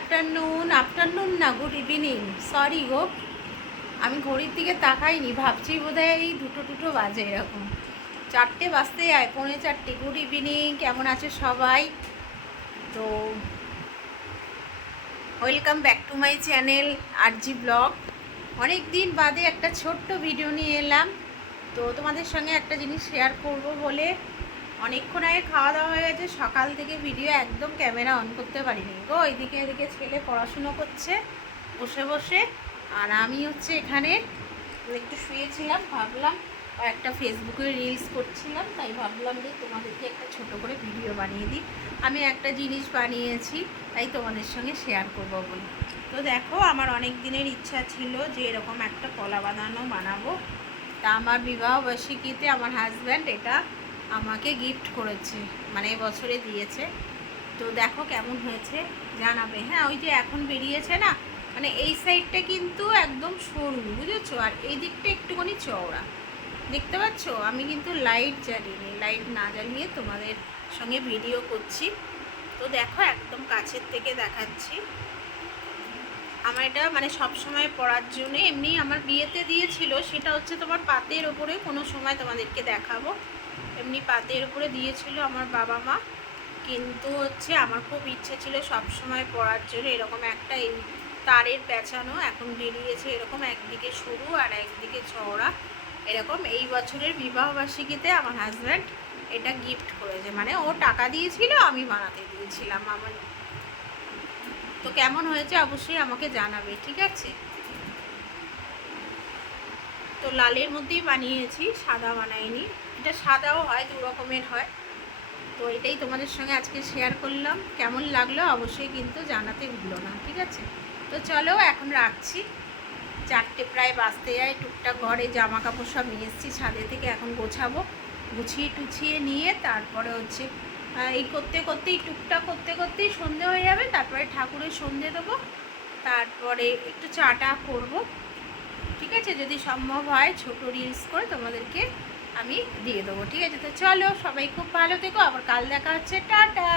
Afternoon না, good evening. Sorry গো, আমি ঘড়ির দিকে তাকাইনি, ভাবছি বোধহয় এই দুটো বাজে, এরকম 4টে বাজতে যায়, 3:45। গুড ইভিনিং, কেমন আছে সবাই? তো welcome back to my channel RG blog. অনেক দিন বাদে একটা ছোট্ট ভিডিও নিয়ে এলাম। তো তোমাদের সঙ্গে একটা জিনিস শেয়ার করব বলে, অনেকক্ষণ আগে খাওয়া দাওয়া হয়ে গেছে, সকাল থেকে ভিডিও একদম ক্যামেরা অন করতে পারিনি গো। এদিকে ছেলে পড়াশুনো করছে বসে বসে, আর আমি হচ্ছে এখানে একটু শুয়েছিলাম, ভাবলাম একটা ফেসবুকে রিলস করছিলাম, তাই ভাবলাম যে তোমাদেরকে একটা ছোট করে ভিডিও বানিয়ে দিই। আমি একটা জিনিস বানিয়েছি, তাই তোমাদের সঙ্গে শেয়ার করব বলে। তো দেখো, আমার অনেক দিনের ইচ্ছা ছিল যে এরকম একটা কলা বাঁধানো বানাবো। তা আমার বিবাহবার্ষিকীতে আমার হাজব্যান্ড এটা আমাকে গিফট করেছে, মানে এবছরে দিয়েছে। তো দেখো কেমন হয়েছে জানাবে। হ্যাঁ, ওই যে এখন বেরিয়েছে না, মানে এই সাইডটা কিন্তু একদম সরু, বুঝেছো, আর এই দিকটা একটুখানি চওড়া, দেখতে পাচ্ছ। আমি কিন্তু লাইট জ্বালিনি, লাইট না জ্বালিয়ে তোমাদের সঙ্গে ভিডিও করছি। তো দেখো একদম কাছের থেকে দেখাচ্ছি। আমার এটা মানে সব সময় পরার জন্য, এমনি আমার বিয়েতে দিয়েছিল, সেটা হচ্ছে তোমার পাতের ওপরে, কোনো সময় তোমাদেরকে দেখাবো। এমনি পাতের ওপরে দিয়েছিল আমার বাবা মা, কিন্তু হচ্ছে আমার খুব ইচ্ছে ছিল সব সময় পরার জন্য। এরকম একটা এই তারের পেঁচানো এখন বেরিয়েছে, এরকম একদিকে সরু আর একদিকে চওড়া, এরকম। এই বছরের বিবাহবার্ষিকীতে আমার হাজব্যান্ড এটা গিফট করেছে, মানে ও টাকা দিয়েছিল, আমি বানাতে দিয়েছিলাম আমার। তো কেমন হয়েছে অবশ্যই আমাকে জানাবে, ঠিক আছে। তো লালের মধ্যেই বানিয়েছি, সাদা বানাইনি। এটা সাদাও হয়, দু রকমের হয়। তো এটাই তোমাদের সঙ্গে আজকে শেয়ার করলাম। কেমন লাগলো অবশ্যই কিন্তু জানাতে ভুলো না, ঠিক আছে। তো চলো এখন রাখছি, 4টে প্রায় বাজতে যায়। টুকটাক ঘরে জামা কাপড় সব নিয়ে এসেছি ছাদে থেকে, এখন গোছাবো। গুছিয়ে টুছিয়ে নিয়ে তারপরে হচ্ছে এই করতেই টুকটাক করতেই সন্ধে হয়ে যাবে। তারপরে ঠাকুরের সন্ধে দেবো, তারপরে একটু চাটা করবো, ঠিক আছে। যদি সম্ভব হয় ছোট রিলস করে তোমাদেরকে আমি দিয়ে দেবো, ঠিক আছে। তো চলো, সবাই খুব ভালো থেকো, আবার কাল দেখা হচ্ছে, টাটা।